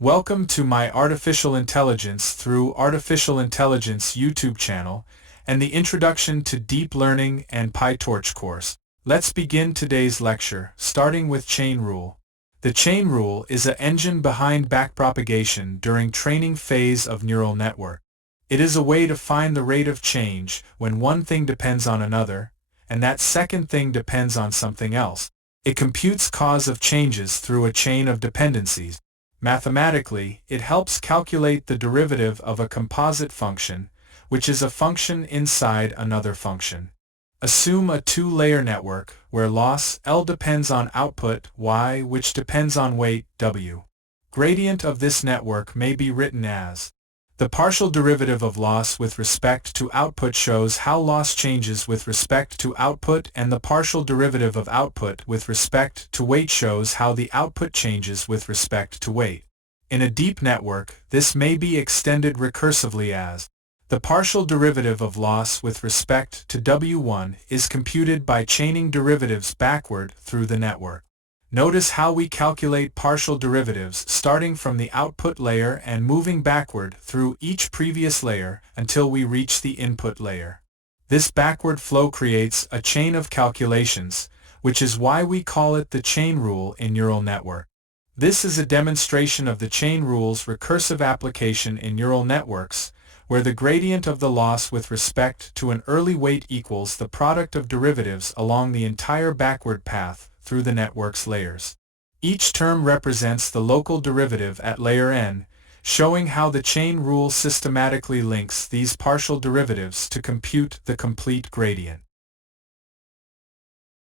Welcome to my Artificial Intelligence through Artificial Intelligence YouTube channel and the Introduction to Deep Learning and PyTorch course. Let's begin today's lecture, starting with chain rule. The chain rule is an engine behind backpropagation during training phase of neural network. It is a way to find the rate of change when one thing depends on another, and that second thing depends on something else. It computes cause of changes through a chain of dependencies. Mathematically, it helps calculate the derivative of a composite function, which is a function inside another function. Assume a two-layer network where loss L depends on output Y, which depends on weight W. Gradient of this network may be written as the partial derivative of loss with respect to output shows how loss changes with respect to output, and the partial derivative of output with respect to weight shows how the output changes with respect to weight. In a deep network, this may be extended recursively as the partial derivative of loss with respect to W1 is computed by chaining derivatives backward through the network. Notice how we calculate partial derivatives starting from the output layer and moving backward through each previous layer until we reach the input layer. This backward flow creates a chain of calculations, which is why we call it the chain rule in neural network. This is a demonstration of the chain rule's recursive application in neural networks, where the gradient of the loss with respect to an early weight equals the product of derivatives along the entire backward path through the network's layers. Each term represents the local derivative at layer n, showing how the chain rule systematically links these partial derivatives to compute the complete gradient.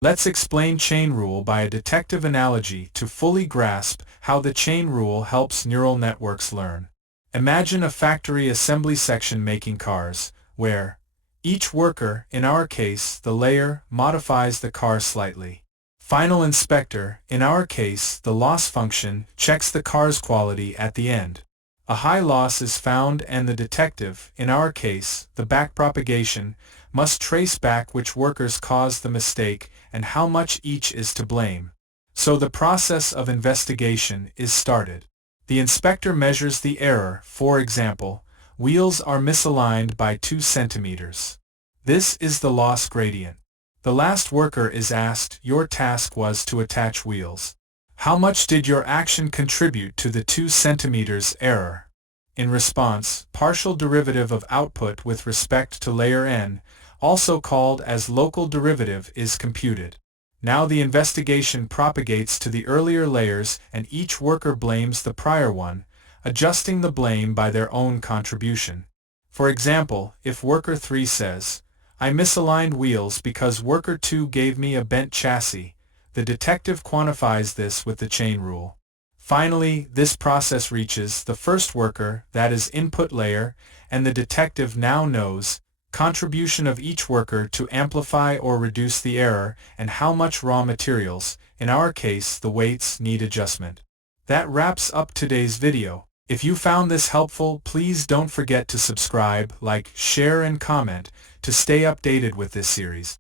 Let's explain chain rule by a detective analogy to fully grasp how the chain rule helps neural networks learn. Imagine a factory assembly section making cars, where each worker, in our case the layer, modifies the car slightly. Final inspector, in our case the loss function, checks the car's quality at the end. A high loss is found and the detective, in our case the backpropagation, must trace back which workers caused the mistake and how much each is to blame. So the process of investigation is started. The inspector measures the error. For example, wheels are misaligned by 2 centimeters. This is the loss gradient. The last worker is asked, your task was to attach wheels. How much did your action contribute to the 2 centimeters error? In response, partial derivative of output with respect to layer n, also called as local derivative, is computed. Now the investigation propagates to the earlier layers and each worker blames the prior one, adjusting the blame by their own contribution. For example, if worker 3 says, I misaligned wheels because worker 2 gave me a bent chassis, the detective quantifies this with the chain rule. Finally, this process reaches the first worker, that is input layer, and the detective now knows contribution of each worker to amplify or reduce the error and how much raw materials, in our case the weights, need adjustment. That wraps up today's video. If you found this helpful, please don't forget to subscribe, like, share and comment to stay updated with this series.